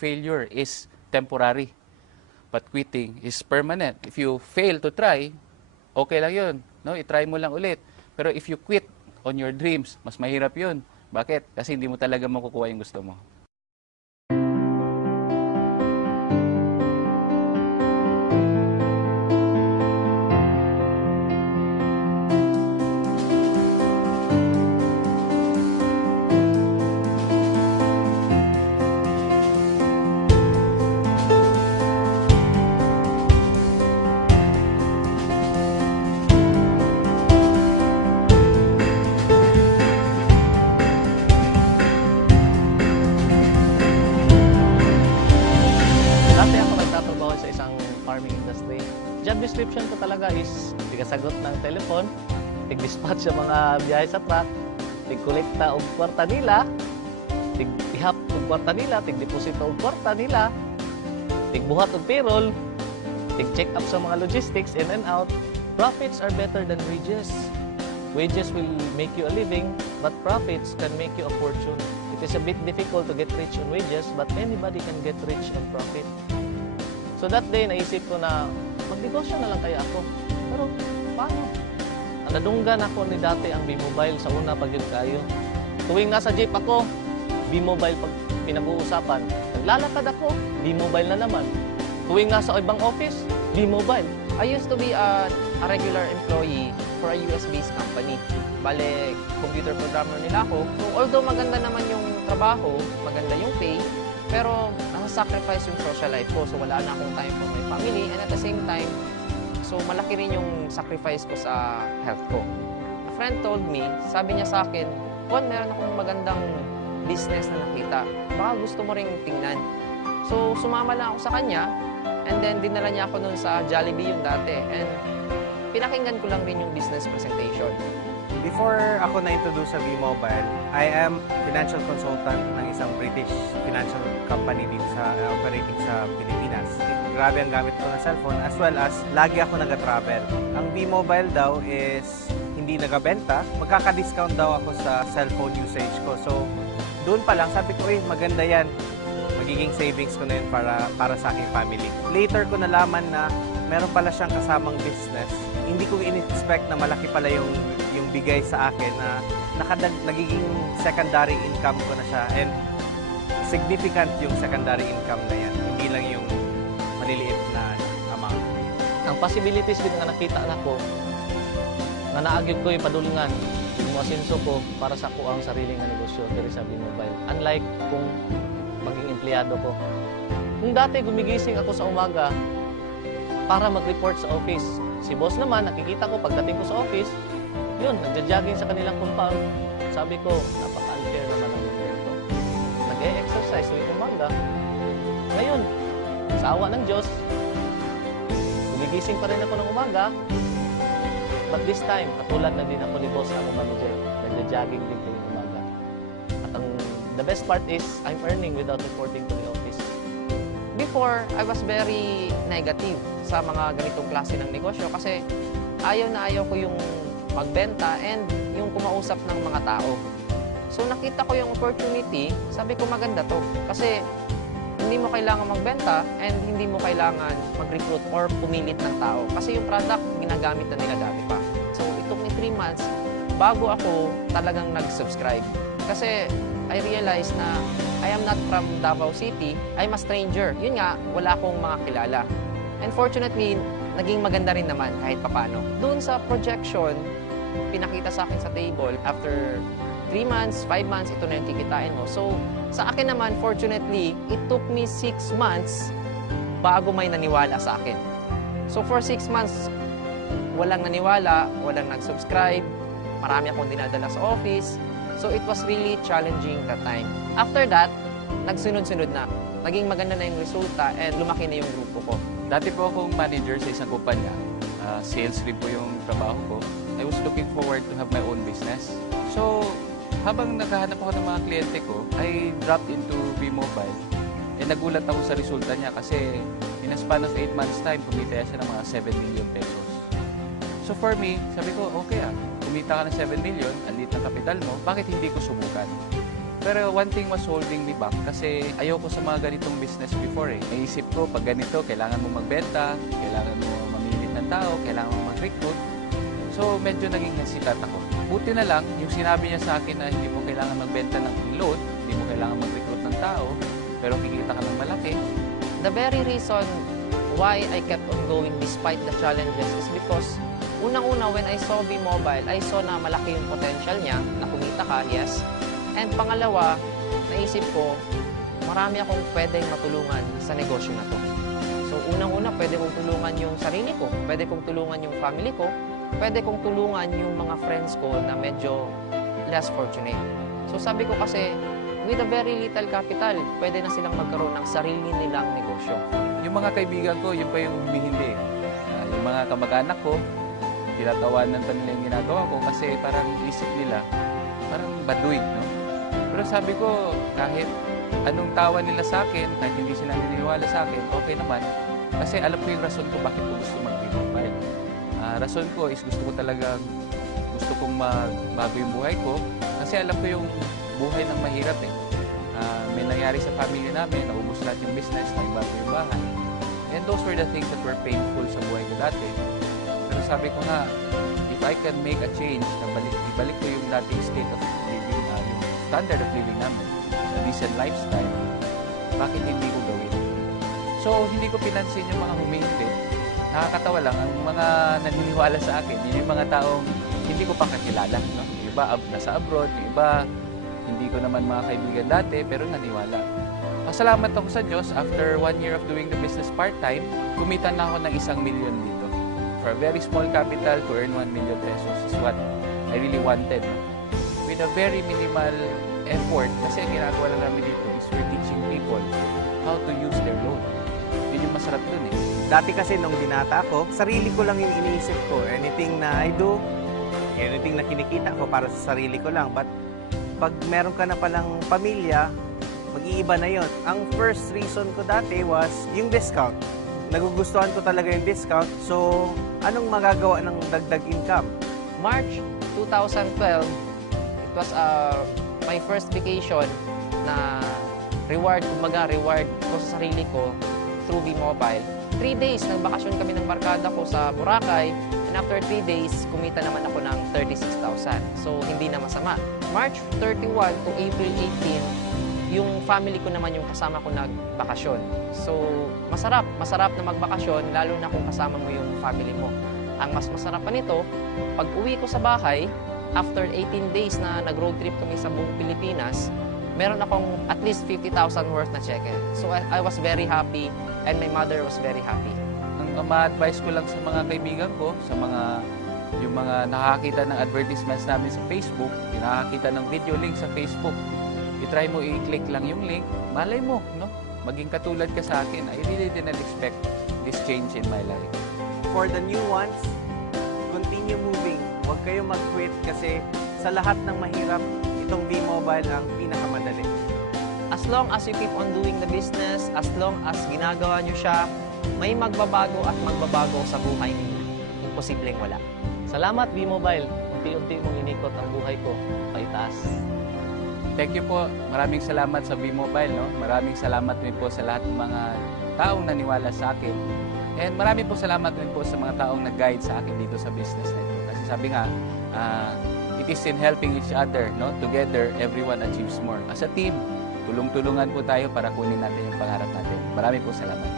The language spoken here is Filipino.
failure is temporary, but quitting is permanent. If you fail to try, okay lang yun. No? I-try mo lang ulit. Pero if you quit on your dreams, mas mahirap yun. Bakit? Kasi hindi mo talaga makukuha yung gusto mo. Dati ako nagtatrabaho sa isang farming industry. Job description ko talaga is tigasagot ng telepon, tig-dispatch sa mga biyahe sa truck, tig-kolekta og kwarta nila, tig-ihap og kwarta nila, tig-deposito og kwarta nila, tig-buhat og payroll, tig-check up sa mga logistics in and out. Profits are better than wages. Wages will make you a living, but profits can make you a fortune. It is a bit difficult to get rich on wages, but anybody can get rich on profit. So that day, naisip ko na magnegosyo na lang kaya ako. Pero paano? Nadunggan ako ni dati ang B-Mobile sa una pag yun kayo. Tuwing nasa jeep ako, B-Mobile pag pinag-uusapan. Naglalakad ako, B-Mobile na naman. Tuwing nasa ibang office, B-Mobile. I used to be a regular employee for a US-based company. Bale, computer programmer nila ako. So, although maganda naman yung trabaho, maganda yung pay, pero nasa-sacrifice yung social life ko. So, wala na akong time for my family. And at the same time, so malaki rin yung sacrifice ko sa health ko. A friend told me, sabi niya sa akin, Juan, meron akong magandang business na nakita. Baka gusto mo ring tingnan. So, sumama lang ako sa kanya. And then, dinala niya ako nun sa Jollibee yung dati. And pinakinggan ko lang rin yung business presentation. Before ako na-introduce sa V-Mobile, I am financial consultant ng isang British financial company dito sa operating sa Pilipinas. Grabe ang gamit ko ng cellphone as well as lagi ako nag-travel. Ang V-Mobile daw is hindi nagabenta, magkaka-discount daw ako sa cellphone usage ko. So, doon pa lang sabi ko, maganda yan. Magiging savings ko na yun para sa aking family. Later ko nalaman na meron pala siyang kasamang business. Hindi ko in-expect na malaki pala yung bigay sa akin na nagiging secondary income ko na siya and significant yung secondary income na yan. Hindi lang yung maliliit na amount. Ang possibilities din nga nakita na ko, nga naagyod ko yung padulungan, yung asenso ko para sa ko ang sariling nga negosyo diri sa B-Mobile. Unlike kung maging empleyado ko. Kung dati gumigising ako sa umaga para mag-report sa office. Si boss naman, nakikita ko pagdating ko sa office, yun, nagja-jogging sa kanilang compound. Sabi ko, napaka-unfair naman ang kwento. Nag-e-exercise tuwing umaga. Ngayon, sa awa ng Diyos, gumigising pa rin ako ng umaga. But this time, katulad na din ako ni boss ako manager. Nagja-jogging din tuwing umaga. At the best part is, I'm earning without reporting to the office. Before, I was very negative sa mga ganitong klase ng negosyo kasi ayaw na ayaw ko yung magbenta and yung kumausap ng mga tao. So nakita ko yung opportunity, sabi ko maganda to. Kasi hindi mo kailangan magbenta and hindi mo kailangan mag-recruit or pumilit ng tao. Kasi yung product, ginagamit na nila dati pa. So it took me 3 months bago ako talagang nag-subscribe. Kasi I realized na I am not from Davao City, I'm a stranger. Yun nga, wala akong mga kilala. And fortunately, naging maganda rin naman kahit papano. Doon sa projection, pinakita sa akin sa table, after 3 months, 5 months, ito na yung kikitain mo. So, sa akin naman, fortunately, it took me 6 months bago may naniwala sa akin. So, for 6 months, walang naniwala, walang nag-subscribe, marami akong dinadala sa office. So, it was really challenging that time. After that, nagsunod-sunod na. Naging maganda na yung resulta and lumaki na yung grupo ko. Dati po akong manager sa isang kumpanya. Sales rin po yung trabaho ko. I was looking forward to have my own business. So, habang naghahanap ako ng mga kliyente ko, I dropped into V-Mobile. Nagulat ako sa resulta niya kasi in a span of 8 months time, kumita siya ng mga 7 million pesos. So for me, sabi ko, okay kumita ka ng 7 million, ang liit ng kapital mo, bakit hindi ko subukan? Pero one thing was holding me back kasi ayoko sa mga ganitong business before eh. Naisip ko, pag ganito, kailangan mo magbenta, kailangan mo mamilit ng tao, kailangan mo mag-recruit. So, medyo naging hesitant ako. Buti na lang, yung sinabi niya sa akin na hindi mo kailangan magbenta ng load, hindi mo kailangan mag-recruit ng tao, pero kikita ka ng malaki. The very reason why I kept on going despite the challenges is because unang-una, when I saw B-Mobile, I saw na malaki yung potential niya, na kumita ka, yes. And pangalawa, naisip ko, marami akong pwedeng matulungan sa negosyo na to. So unang-una, pwede kong tulungan yung sarili ko, pwede kong tulungan yung family ko, pwede kong tulungan yung mga friends ko na medyo less fortunate. So sabi ko kasi, with a very little capital, pwede na silang magkaroon ng sarili nilang negosyo. Yung mga kaibigan ko, yun pa yung humihindi. Yung mga kamag-anak ko, tinatawanan pa nila yung ginagawa ko kasi parang isip nila, parang baduy, no? Pero sabi ko, kahit anong tawa nila sa akin, kahit hindi sila naniniwala sa akin, okay naman. Kasi alam ko yung rason ko bakit ko gusto mag-B-Mobile. Rason ko is gusto kong magbago yung buhay ko. Kasi alam ko yung buhay ng mahirap eh. May nangyari sa family namin, naubos lahat yung business, nagbago yung bahay. And those were the things that were painful sa buhay ko dati. Pero sabi ko nga, if I can make a change, ibalik ko yung dating state of living, yung standard of living namin, a decent lifestyle, bakit hindi ko gawin? So, hindi ko pinansin yung mga humihindi. Nakakatawa lang, ang mga naniniwala sa akin, yun yung mga taong hindi ko pa kakilala. No? Yung iba nasa abroad, yung iba hindi ko naman mga kaibigan dati, pero naniwala. Pasalamat ako sa Diyos, after 1 year of doing the business part-time, kumita na ako ng 1 million dito. For a very small capital, to earn 1 million pesos is what I really wanted. No? With a very minimal effort, kasi ang ginagawa lang namin dito is we're teaching people how to use their loan. Yun yung masarap dun eh. Dati kasi nung binata ako, sarili ko lang yung iniisip ko. Anything na I do, anything na kinikita ko para sa sarili ko lang. But pag meron ka na palang pamilya, mag-iiba na yon. Ang first reason ko dati was yung discount. Nagugustuhan ko talaga yung discount. So, anong magagawa ng dagdag income? March 2012, it was my first vacation na reward ko sa sarili ko through B-Mobile. 3 days, nagbakasyon kami ng barkada ko sa Boracay, and after 3 days, kumita naman ako ng 36,000. So, hindi na masama. March 31 to April 18, yung family ko naman yung kasama ko nagbakasyon. So, masarap na magbakasyon, lalo na kung kasama mo yung family mo. Ang mas masarap pa nito, pag uwi ko sa bahay, after 18 days na nag-road trip kami sa buong Pilipinas, meron akong at least 50,000 worth na cheque. So I was very happy and my mother was very happy. Ang ma-advise ko lang sa mga kaibigan ko, sa yung mga nakakita ng advertisements namin sa Facebook, yung nakakita ng video link sa Facebook, i-try mo i-click lang yung link, malay mo, no? Maging katulad ka sa akin. I really didn't expect this change in my life. For the new ones, continue moving. Huwag kayong mag-quit kasi sa lahat ng mahirap, itong B-Mobile ang pinakamadali. As long as you keep on doing the business, as long as ginagawa nyo siya, may magbabago at magbabago sa buhay ninyo. Imposibleng wala. Salamat, B-Mobile. Unti-unti mong inikot ang buhay ko paitaas. Thank you po. Maraming salamat sa B-Mobile. No? Maraming salamat din po sa lahat ng mga taong naniwala sa akin. And maraming po salamat din po sa mga taong nag-guide sa akin dito sa business na ito. Kasi sabi nga, it is in helping each other. No? Together, everyone achieves more. As a team, tulong-tulungan po tayo para kunin natin yung pangarap natin. Maraming po salamat.